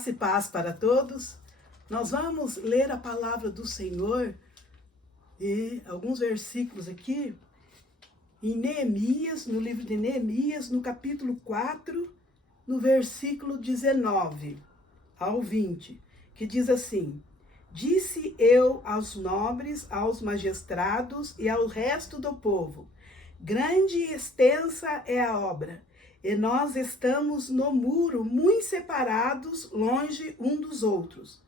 Graça e paz para todos. Nós vamos ler a palavra do Senhor e alguns versículos aqui em Neemias, no livro de Neemias, no capítulo 4, no versículo 19 ao 20, que diz assim: Disse eu aos nobres, aos magistrados e ao resto do povo: grande e extensa é a obra, e nós estamos no muro, muito separados, longe um dos outros.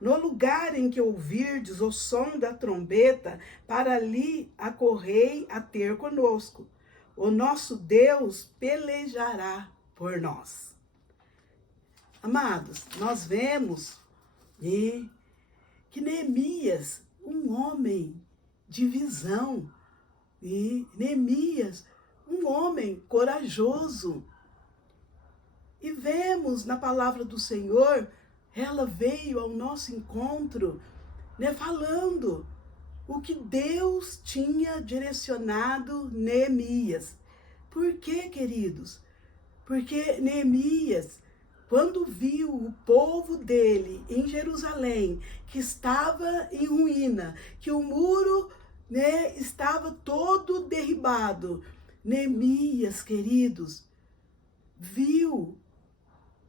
No lugar em que ouvirdes o som da trombeta, para ali acorrei a ter conosco. O nosso Deus pelejará por nós. Amados, nós vemos que Neemias, um homem de visão, e Neemias, um homem corajoso. E vemos na palavra do Senhor, ela veio ao nosso encontro, falando o que Deus tinha direcionado Neemias. Por quê, queridos? Porque Neemias, quando viu o povo dele em Jerusalém, que estava em ruína, que o muro estava todo derribado, Neemias, queridos, viu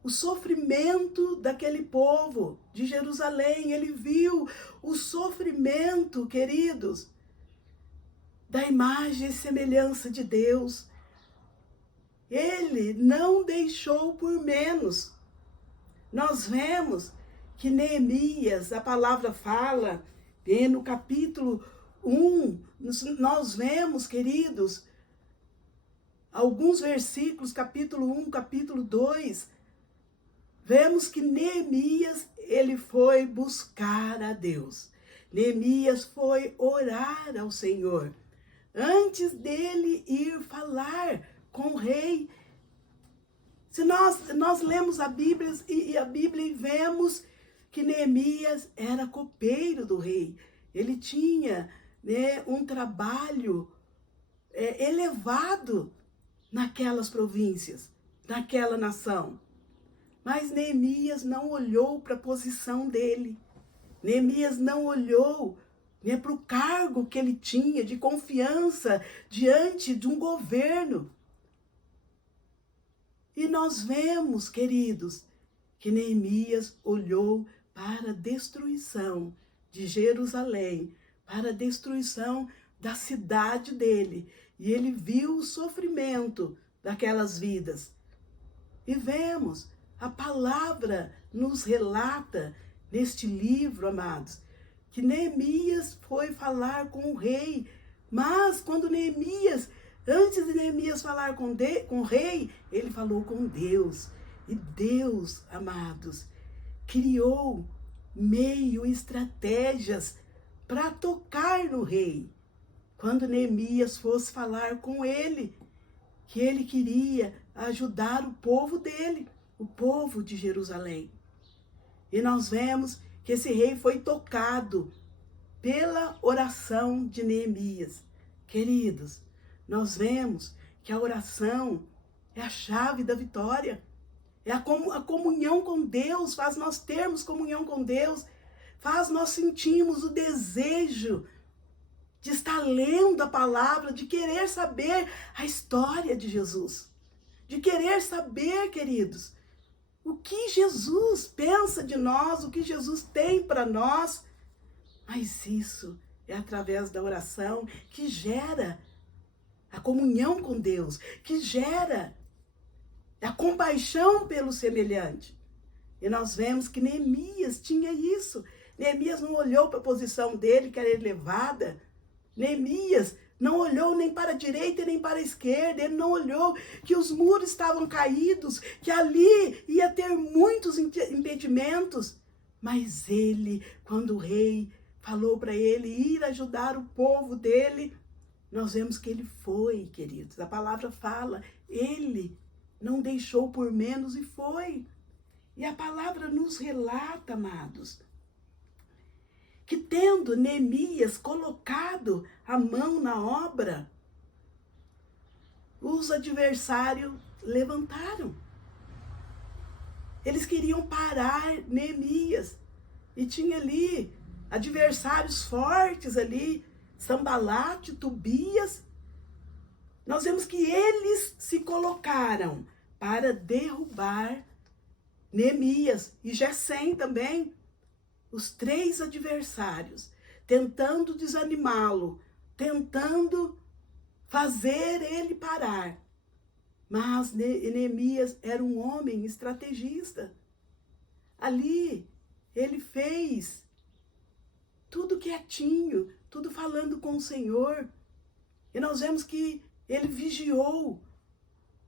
o sofrimento daquele povo de Jerusalém. Ele viu o sofrimento, queridos, da imagem e semelhança de Deus. Ele não deixou por menos. Nós vemos que Neemias, a palavra fala, no capítulo 1, nós vemos, queridos, alguns versículos, capítulo 1, capítulo 2, vemos que Neemias, ele foi buscar a Deus. Neemias foi orar ao Senhor, antes dele ir falar com o rei. Se nós lemos a Bíblia e vemos que Neemias era copeiro do rei. Ele tinha um trabalho elevado naquelas províncias, naquela nação. Mas Neemias não olhou para a posição dele. Neemias não olhou para o cargo que ele tinha de confiança diante de um governo. E nós vemos, queridos, que Neemias olhou para a destruição de Jerusalém, para a destruição da cidade dele. E ele viu o sofrimento daquelas vidas. E vemos, a palavra nos relata neste livro, amados, que Neemias foi falar com o rei. Mas quando Neemias, antes de Neemias falar com o rei, ele falou com Deus. E Deus, amados, criou meio, estratégias para tocar no rei. Quando Neemias fosse falar com ele, que ele queria ajudar o povo dele, o povo de Jerusalém. E nós vemos que esse rei foi tocado pela oração de Neemias. Queridos, nós vemos que a oração é a chave da vitória. É a comunhão com Deus, faz nós termos comunhão com Deus, faz nós sentirmos o desejo de estar lendo a palavra, de querer saber a história de Jesus, de querer saber, queridos, o que Jesus pensa de nós, o que Jesus tem para nós. Mas isso é através da oração que gera a comunhão com Deus, que gera a compaixão pelo semelhante. E nós vemos que Neemias tinha isso. Neemias não olhou para a posição dele, que era elevada. Neemias não olhou nem para a direita nem para a esquerda. Ele não olhou que os muros estavam caídos, que ali ia ter muitos impedimentos. Mas ele, quando o rei falou para ele ir ajudar o povo dele, nós vemos que ele foi, queridos. A palavra fala, ele não deixou por menos e foi. E a palavra nos relata, amados, que tendo Neemias colocado a mão na obra, os adversários levantaram. Eles queriam parar Neemias. E tinha ali adversários fortes ali, Sambalate, Tobias. Nós vemos que eles se colocaram para derrubar Neemias e Gesem também. Os três adversários, tentando desanimá-lo, tentando fazer ele parar. Mas Neemias era um homem estrategista. Ali, ele fez tudo quietinho, tudo falando com o Senhor. E nós vemos que ele vigiou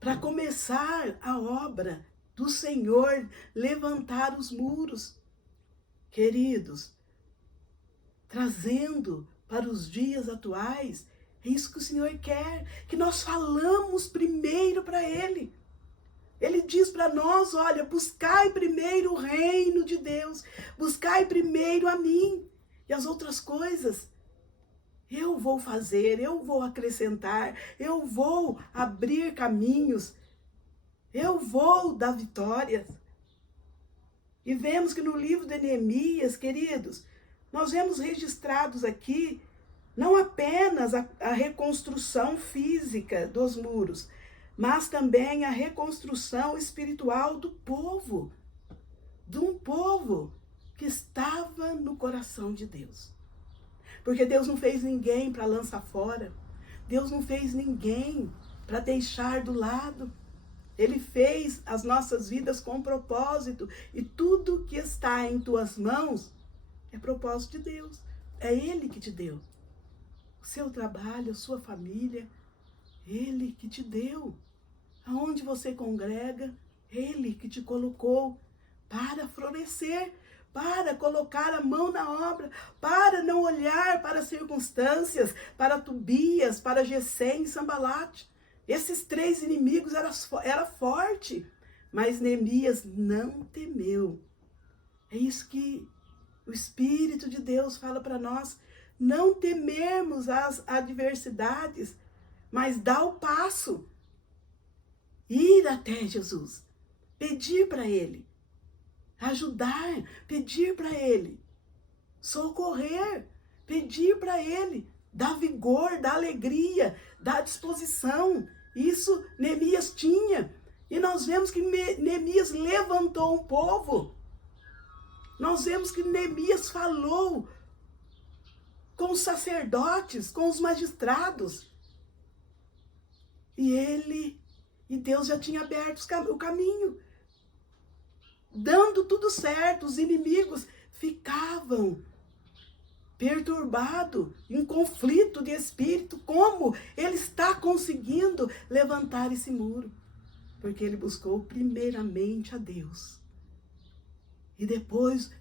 para começar a obra do Senhor, levantar os muros. Queridos, trazendo para os dias atuais, é isso que o Senhor quer, que nós falamos primeiro para Ele. Ele diz para nós, olha, buscai primeiro o reino de Deus, buscai primeiro a mim, e as outras coisas eu vou fazer, eu vou acrescentar, eu vou abrir caminhos, eu vou dar vitórias. E vemos que no livro de Neemias, queridos, nós vemos registrados aqui não apenas a reconstrução física dos muros, mas também a reconstrução espiritual do povo, de um povo que estava no coração de Deus. Porque Deus não fez ninguém para lançar fora, Deus não fez ninguém para deixar do lado. Ele fez as nossas vidas com propósito, e tudo que está em tuas mãos é propósito de Deus. É Ele que te deu. O seu trabalho, a sua família, Ele que te deu. Aonde você congrega, Ele que te colocou para florescer, para colocar a mão na obra, para não olhar para as circunstâncias, para Tobias, para Gesem e Sambalate. Esses três inimigos era forte, mas Neemias não temeu. É isso que o Espírito de Deus fala para nós, não temermos as adversidades, mas dar o passo, ir até Jesus, pedir para Ele, ajudar, pedir para Ele, socorrer, pedir para Ele, dar vigor, dar alegria, dar disposição. Isso Neemias tinha. E nós vemos que Neemias levantou um povo. Nós vemos que Neemias falou com os sacerdotes, com os magistrados. E Deus já tinha aberto o caminho, dando tudo certo. Os inimigos ficavam perturbado, em conflito de espírito, como ele está conseguindo levantar esse muro? Porque ele buscou primeiramente a Deus. E depois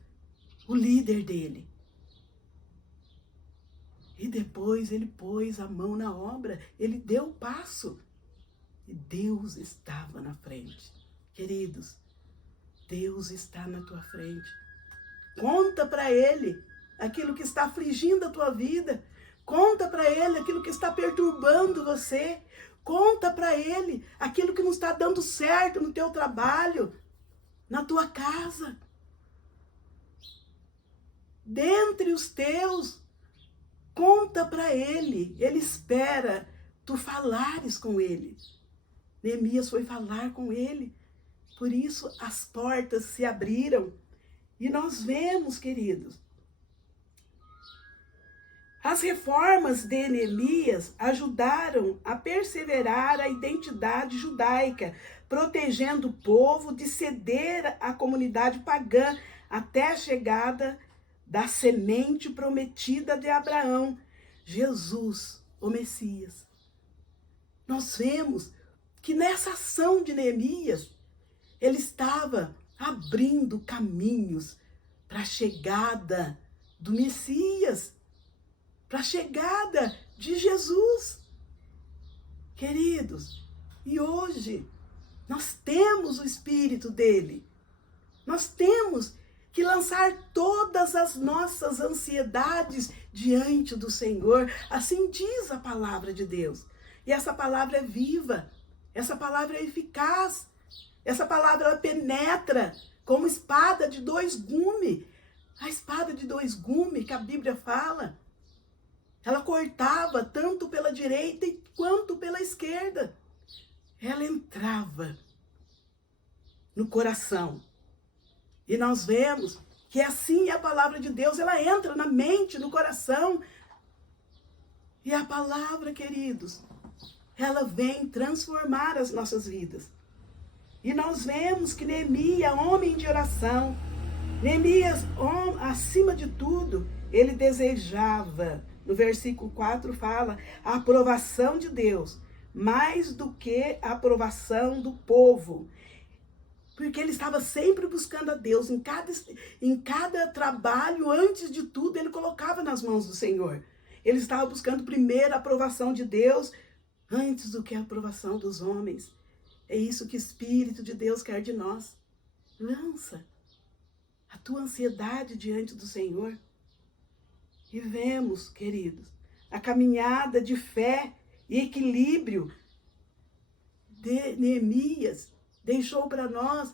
o líder dele. E depois ele pôs a mão na obra, ele deu o passo. E Deus estava na frente. Queridos, Deus está na tua frente. Conta para Ele aquilo que está afligindo a tua vida. Conta para Ele aquilo que está perturbando você. Conta para Ele aquilo que não está dando certo no teu trabalho, na tua casa. Dentre os teus, conta para Ele. Ele espera tu falares com Ele. Neemias foi falar com Ele. Por isso as portas se abriram. E nós vemos, queridos, as reformas de Neemias ajudaram a perseverar a identidade judaica, protegendo o povo de ceder à comunidade pagã até a chegada da semente prometida de Abraão, Jesus, o Messias. Nós vemos que nessa ação de Neemias, ele estava abrindo caminhos para a chegada do Messias, para a chegada de Jesus. Queridos, e hoje nós temos o Espírito dele. Nós temos que lançar todas as nossas ansiedades diante do Senhor. Assim diz a palavra de Deus. E essa palavra é viva, essa palavra é eficaz. Essa palavra, ela penetra como espada de dois gumes. A espada de dois gumes que a Bíblia fala, ela cortava tanto pela direita quanto pela esquerda. Ela entrava no coração. E nós vemos que assim a palavra de Deus, ela entra na mente, no coração. E a palavra, queridos, ela vem transformar as nossas vidas. E nós vemos que Neemias, homem de oração, Neemias, acima de tudo, ele desejava, no versículo 4 fala, a aprovação de Deus, mais do que a aprovação do povo. Porque ele estava sempre buscando a Deus, em cada trabalho, antes de tudo, ele colocava nas mãos do Senhor. Ele estava buscando primeiro a aprovação de Deus, antes do que a aprovação dos homens. É isso que o Espírito de Deus quer de nós. Lança a tua ansiedade diante do Senhor. E vemos, queridos, a caminhada de fé e equilíbrio de Neemias deixou para nós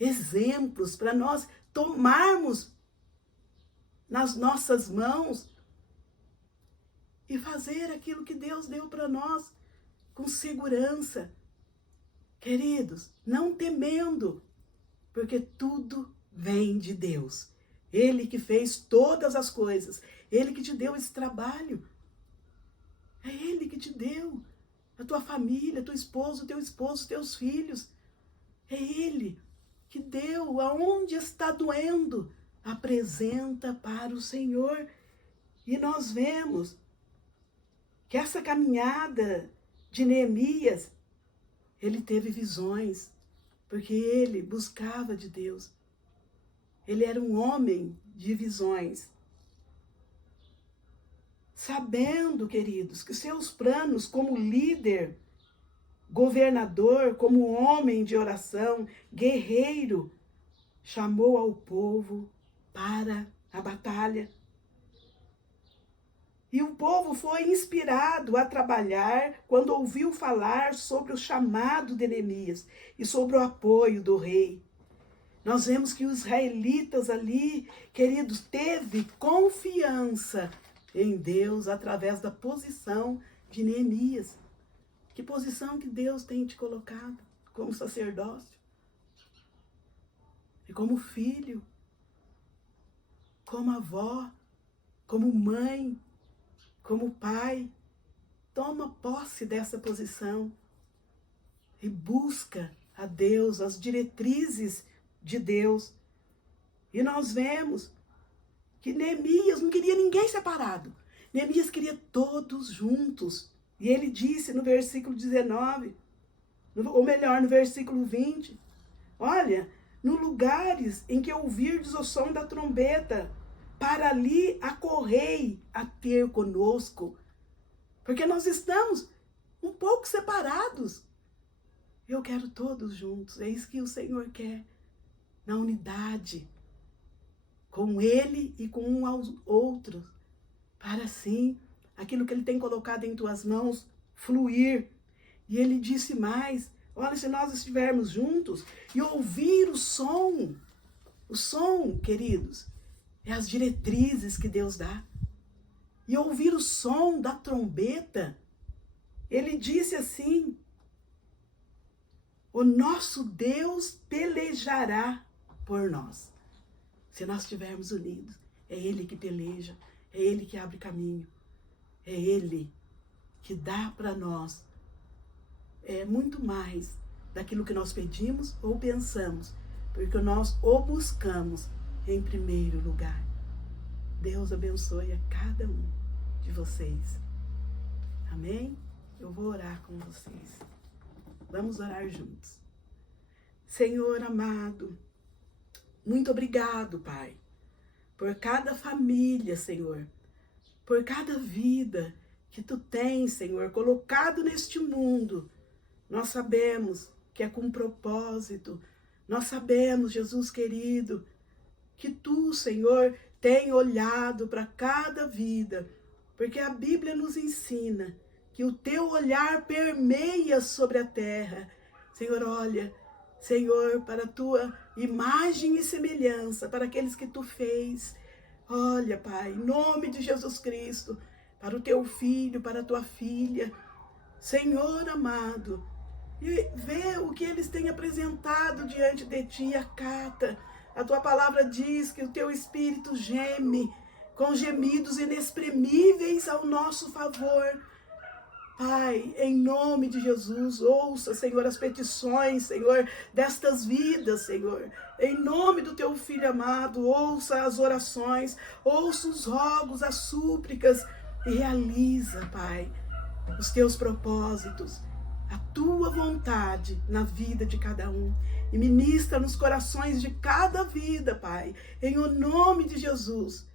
exemplos, para nós tomarmos nas nossas mãos e fazer aquilo que Deus deu para nós com segurança. Queridos, não temendo, porque tudo vem de Deus. Ele que fez todas as coisas, Ele que te deu esse trabalho, é Ele que te deu a tua família, teu esposo, teus filhos. É Ele que deu. Aonde está doendo, apresenta para o Senhor. E nós vemos que essa caminhada de Neemias, ele teve visões, porque ele buscava de Deus. Ele era um homem de visões. Sabendo, queridos, que seus planos como líder, governador, como homem de oração, guerreiro, chamou ao povo para a batalha. E o povo foi inspirado a trabalhar quando ouviu falar sobre o chamado de Neemias e sobre o apoio do rei. Nós vemos que os israelitas ali, queridos, teve confiança em Deus através da posição de Neemias. Que posição que Deus tem te colocado como sacerdócio, e como filho, como avó, como mãe, como pai. Toma posse dessa posição e busca a Deus, as diretrizes de Deus. E nós vemos que Neemias não queria ninguém separado. Neemias queria todos juntos. E ele disse no versículo 19, ou melhor, no versículo 20, olha, no lugares em que ouvirdes o som da trombeta, para ali acorrei a ter conosco. Porque nós estamos um pouco separados. Eu quero todos juntos, é isso que o Senhor quer. Na unidade, com Ele e com um aos outros, para assim, aquilo que Ele tem colocado em tuas mãos, fluir. E Ele disse mais, olha, se nós estivermos juntos e ouvir o som, queridos, é as diretrizes que Deus dá. E ouvir o som da trombeta, Ele disse assim, o nosso Deus pelejará por nós. Se nós estivermos unidos, é Ele que peleja, é Ele que abre caminho, é Ele que dá para nós muito mais daquilo que nós pedimos ou pensamos, porque nós o buscamos em primeiro lugar. Deus abençoe a cada um de vocês. Amém? Eu vou orar com vocês. Vamos orar juntos. Senhor amado, muito obrigado, Pai, por cada família, Senhor, por cada vida que Tu tens, Senhor, colocado neste mundo. Nós sabemos que é com propósito. Nós sabemos, Jesus querido, que Tu, Senhor, tem olhado para cada vida, porque a Bíblia nos ensina que o Teu olhar permeia sobre a terra. Senhor, olha, Senhor, para a tua imagem e semelhança, para aqueles que tu fez. Olha, Pai, em nome de Jesus Cristo, para o teu filho, para a tua filha, Senhor amado, e vê o que eles têm apresentado diante de ti, acata. A tua palavra diz que o teu espírito geme com gemidos inexprimíveis ao nosso favor. Pai, em nome de Jesus, ouça, Senhor, as petições, Senhor, destas vidas, Senhor. Em nome do teu Filho amado, ouça as orações, ouça os rogos, as súplicas e realiza, Pai, os teus propósitos, a tua vontade na vida de cada um. E ministra nos corações de cada vida, Pai, em o nome de Jesus.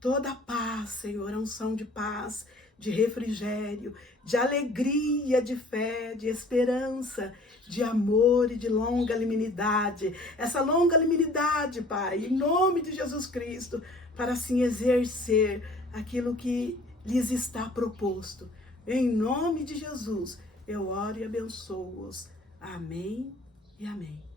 Toda a paz, Senhor, a unção de paz, de refrigério, de alegria, de fé, de esperança, de amor e de longanimidade. Essa longanimidade, Pai, em nome de Jesus Cristo, para assim exercer aquilo que lhes está proposto. Em nome de Jesus, eu oro e abençoo-os. Amém e amém.